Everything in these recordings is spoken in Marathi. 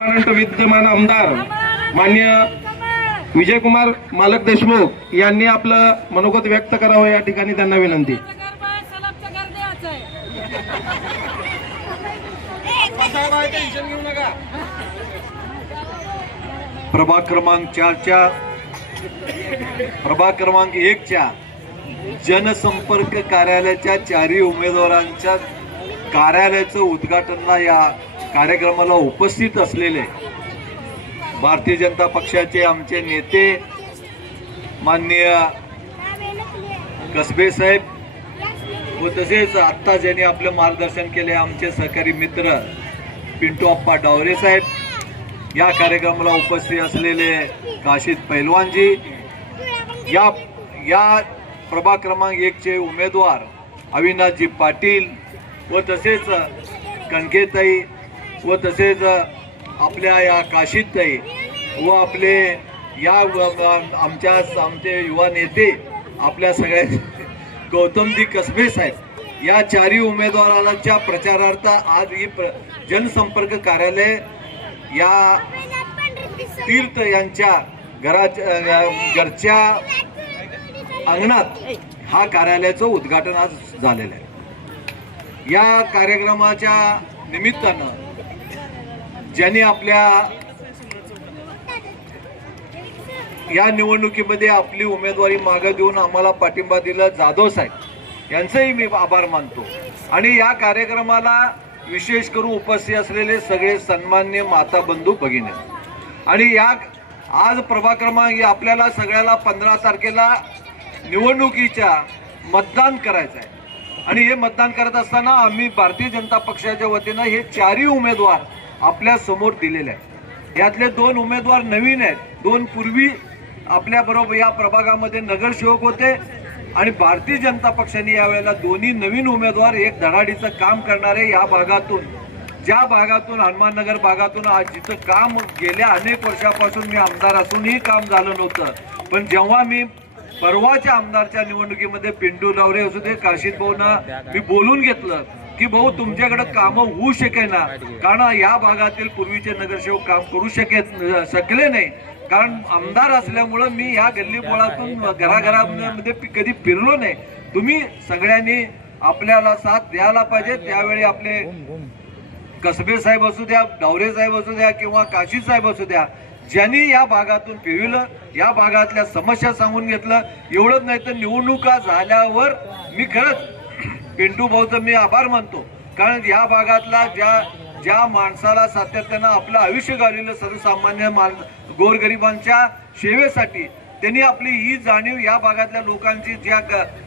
विद्यमान आमदार माननीय विजयकुमार मालक देशमुख यांनी आपलं मनोगत व्यक्त करावं या ठिकाणी त्यांना विनंती। प्रभाग क्रमांक 1 च्या जनसंपर्क कार्यालयाच्या चारही उमेदवारांच्या कार्यालयाचं उद्घाटनला या कार्यक्रमाला उपस्थित असलेले भारतीय जनता पक्षाचे आमचे नेते माननीय कसबे साहेब व तसेच आत्ता ज्यांनी आपलं मार्गदर्शन केले आमचे सहकारी मित्र पिंटू अप्पा डावरे साहेब, या कार्यक्रमाला उपस्थित असलेले काशीद पैलवानजी, या प्रभाग क्रमांक 1 चे उमेदवार अविनाशजी पाटील व तसेच कणकेताई व तसेच आपल्या या काशीदताई व आपले या आमचे युवा नेते आपल्या सगळ्या गौतमजी कसबे साहेब, या चारही उमेदवारांच्या प्रचारार्थ आज ही जनसंपर्क कार्यालय या तीर्थ यांच्या घरच्या अंगणात हा कार्यालयाचं उद्घाटन आज झालेलं आहे। या कार्यक्रमाच्या निमित्तानं ज्यांनी आपल्या या निवडणुकीमध्ये आपली उमेदवारी मागे देऊन आम्हाला पाठिंबा दिला, जाधव साहेब यांचंही मी आभार मानतो। आणि या कार्यक्रमाला विशेष करून उपस्थित असलेले सगळे सन्माननीय माता बंधू भगिनी, आणि या आज प्रभाग क्रमांक आपल्याला सगळ्याला 15 तारखेला निवडणुकीच्या मतदान करायचं आहे। आणि हे मतदान करत असताना आम्ही भारतीय जनता पक्षाच्या वतीनं हे चारही उमेदवार आपल्या समोर दिलेले आहेत। यातले 2 उमेदवार नवीन आहेत, 2 पूर्वी आपल्या बरोबर या प्रभागामध्ये नगरसेवक होते, आणि भारतीय जनता पक्षाने यावेळेला दोन्ही नवीन उमेदवार एक धडाडीचं काम करणारे या भागातून, ज्या भागातून हनुमाननगर भागातून आज जिथं काम गेल्या अनेक वर्षापासून मी आमदार असूनही काम झालं नव्हतं, पण जेव्हा मी परवाच्या आमदारच्या निवडणुकीमध्ये पिंटू डावरे असू दे, काशीद भाऊंना मी बोलून घेतलं की भाऊ तुमच्याकडे कामं होऊ शकेना, कारण या भागातील पूर्वीचे नगरसेवक काम करू शकले नाही, कारण आमदार असल्यामुळं मी या गल्लीबोळातून घराघरामध्ये कधी फिरलो नाही। तुम्ही सगळ्यांनी आपल्याला साथ द्यायला पाहिजे। त्यावेळी आपले कसबे साहेब असू द्या, डावरे साहेब असू द्या किंवा काशीद साहेब असू द्या, ज्यांनी या भागातून फिरविलं, या भागातल्या समस्या सांगून घेतलं, एवढंच नाही तर निवडणुका झाल्यावर मी खरंच पिंटू भाऊचं मी आभार मानतो, कारण या भागातला ज्या माणसाला सातत्यानं आपलं आयुष्य घालवलं सर्वसामान्य गोरगरिबांच्या सेवेसाठी, त्यांनी आपली ही जाणीव या भागातल्या लोकांची ज्या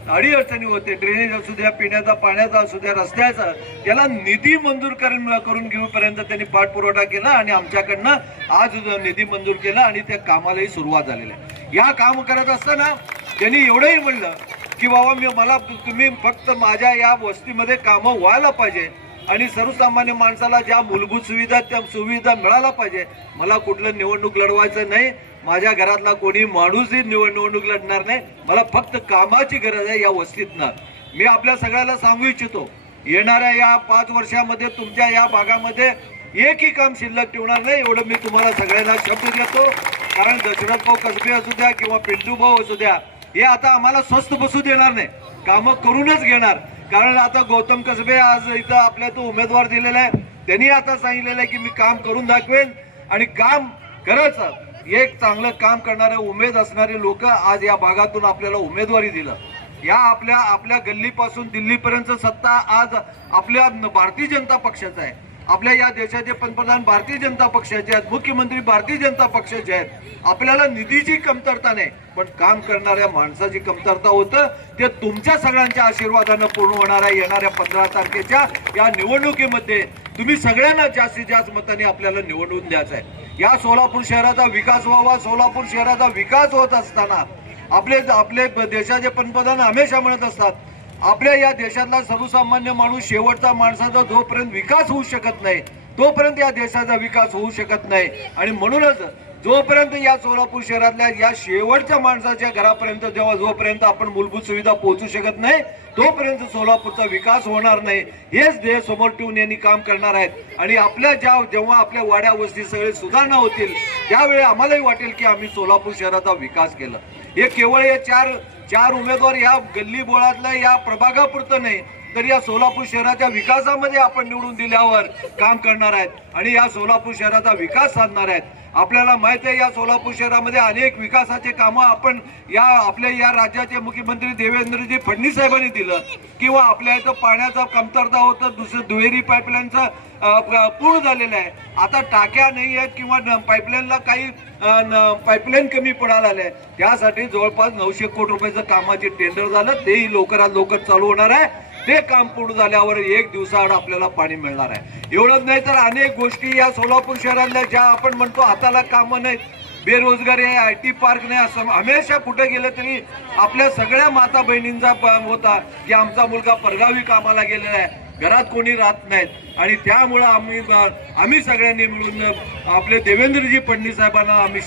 अडीअडचणी होते, ड्रेनेज असू द्या, पिण्याचा पाण्याचा असू द्या, रस्त्याचा, त्याला निधी मंजूर करून घेऊपर्यंत त्यांनी पाठपुरवठा केला, आणि आमच्याकडनं आज निधी मंजूर केला आणि त्या कामालाही सुरुवात झालेली आहे। या काम करत असताना त्यांनी एवढंही म्हणलं की बाबा मला तुम्ही फक्त माझ्या या वस्तीमध्ये कामं व्हायला पाहिजे, आणि सर्वसामान्य माणसाला ज्या मूलभूत सुविधा त्या सुविधा मिळायला पाहिजे, मला कुठलं निवडणूक लढवायचं नाही, माझ्या घरातला कोणी माणूसही निवडणूक लढणार नाही, मला फक्त कामाची गरज आहे या वस्तीतनं। मी आपल्या सगळ्याला सांगू इच्छितो, येणाऱ्या या 5 वर्षामध्ये तुमच्या या भागामध्ये एकही काम शिल्लक ठेवणार नाही, एवढं मी तुम्हाला सगळ्यांना शब्द देतो। कारण दशरथ भाऊ कसबे असू द्या किंवा पिंटू भाऊ असू द्या, हे आता आम्हाला स्वस्त बसू देणार नाही, कामं करूनच घेणार। कारण आता गौतम कसबे आज इथं आपल्या तो उमेदवार दिलेला आहे, त्यांनी आता सांगितलेलं आहे की मी काम करून दाखवेन, आणि काम खरंच एक चांगलं काम करणारे उमेद असणारे लोक आज या भागातून आपल्याला उमेदवारी दिलं। या आपल्या गल्लीपासून दिल्लीपर्यंत सत्ता आज आपल्या भारतीय जनता पक्षाचा आहे, आपल्या या देशाचे पंतप्रधान भारतीय जनता पक्षाचे आहेत, मुख्यमंत्री भारतीय जनता पक्षाचे आहेत। आपल्याला निधीची कमतरता नाही, पण काम करणाऱ्या माणसाची कमतरता होतं, ते तुमच्या सगळ्यांच्या आशीर्वादानं पूर्ण होणार आहे। येणाऱ्या 15 तारखेच्या या निवडणुकीमध्ये तुम्ही सगळ्यांना जास्तीत जास्त मतांनी आपल्याला निवडून द्यायचं आहे। या सोलापूर शहराचा विकास व्हावा, सोलापूर शहराचा विकास होत असताना आपले देशाचे पंतप्रधान हमेशा म्हणत असतात, आपल्या या देशातला सर्वसामान्य माणूस शेवटचा माणसाचा जोपर्यंत विकास होऊ शकत नाही तोपर्यंत या देशाचा विकास होऊ शकत नाही, आणि म्हणूनच जोपर्यंत या सोलापूर शहरातल्या या शेवटच्या माणसाच्या घरापर्यंत जोपर्यंत आपण मूलभूत सुविधा पोहोचू शकत नाही तोपर्यंत सोलापूरचा विकास होणार नाही. हेच ध्येय समोर ठेवून यांनी काम करणार आहेत आणि आपल्या जेव्हा आपल्या वाड्या वस्ती सगळे सुधारणा होतील त्यावेळी आम्हालाही वाटेल की आम्ही सोलापूर शहराचा विकास केला. हे केवळ या चार उमेदवार या गल्ली बोळातल्या या प्रभागापुरतं नाही तर या सोलापूर शहराच्या विकासामध्ये आपण निवडून दिल्यावर काम करणार आहेत आणि या सोलापूर शहराचा विकास साधणार आहेत. आपल्याला माहित आहे या सोलापूर शहरामध्ये अनेक विकासाचे कामं आपण आपल्या या राज्याचे मुख्यमंत्री देवेंद्रजी फडणवीस साहेबांनी दिलं किंवा आपल्या इथं पाण्याचा कमतरता होतं दुसरं दुहेरी पाईपलाईनचं पूर्ण झालेलं आहे. आता टाक्या नाही आहेत किंवा पाईपलाईनला काही पाईपलाईन कमी पडायला आले त्यासाठी जवळपास 900 कोटी रुपयाचं कामाचे टेंडर झालं तेही लवकरात लवकर चालू होणार आहे. ते काम पूर्ण झाल्यावर 1 दिवसाआड आपल्याला पाणी मिळणार आहे. एवढंच नाही तर अनेक गोष्टी या सोलापूर शहरातल्या ज्या आपण म्हणतो हाताला कामं नाहीत बेरोजगारी आहे IT पार्क नाही असं हमेशा कुठे गेलं तरी आपल्या सगळ्या माता बहिणींचा होता की आमचा मुलगा परगावी कामाला गेलेला आहे घरात कोणी राहत नाहीत आणि त्यामुळं आम्ही सगळ्यांनी मिळून आपले देवेंद्रजी फडणवीस साहेबांना आम्ही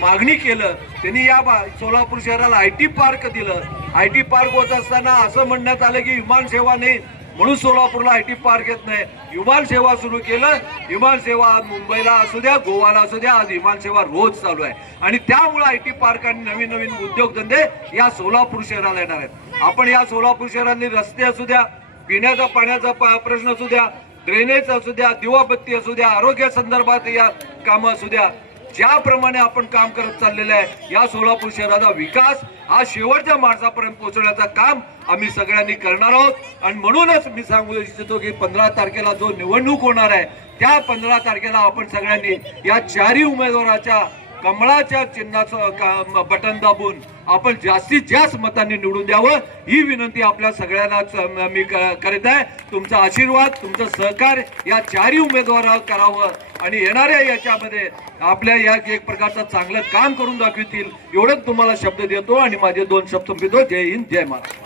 मागणी केलं. त्यांनी या सोलापूर शहराला IT पार्क दिलं. IT पार्क होत असताना असं म्हणण्यात आलं की विमान सेवा नाही म्हणून सोलापूरला IT पार्क येत नाही. विमान सेवा सुरू केलं. विमान सेवा आज मुंबईला असू द्या गोवाला असू द्या आज विमान सेवा रोज चालू आहे आणि त्यामुळे IT पार्क आणि नवीन नवीन उद्योगधंदे या सोलापूर शहराला येणार आहेत. आपण या सोलापूर शहरातली रस्ते असू द्या पिण्याचा पाण्याचा प्रश्न असू द्या ड्रेनेज असू द्या दिवाबत्ती असू द्या आरोग्य संदर्भात या कामं असू द्या ज्याप्रमाणे आपण काम करत चाललेलं आहे या सोलापूर शहराचा विकास हा शेवटच्या माणसापर्यंत पोहोचवण्याचं काम आम्ही सगळ्यांनी करणार आहोत आणि म्हणूनच मी सांगू इच्छितो की 15 तारखेला जो निवडणूक होणार आहे त्या 15 तारखेला आपण सगळ्यांनी या चारही उमेदवाराच्या कमळाच्या चिन्हाचं बटन दाबून आपण जास्तीत जास्त मतांनी निवडून द्यावं ही विनंती आपल्या सगळ्यांनाच मी करीत आहे. तुमचा आशीर्वाद तुमचं सहकार्य या चारही उमेदवारांना करावं आणि येणाऱ्या याच्यामध्ये आपल्या या एक प्रकारचं चांगलं काम करून दाखवतील एवढंच तुम्हाला शब्द देतो आणि माझे 2 शब्द संपवितो. जय हिंद जय महाराष्ट्र.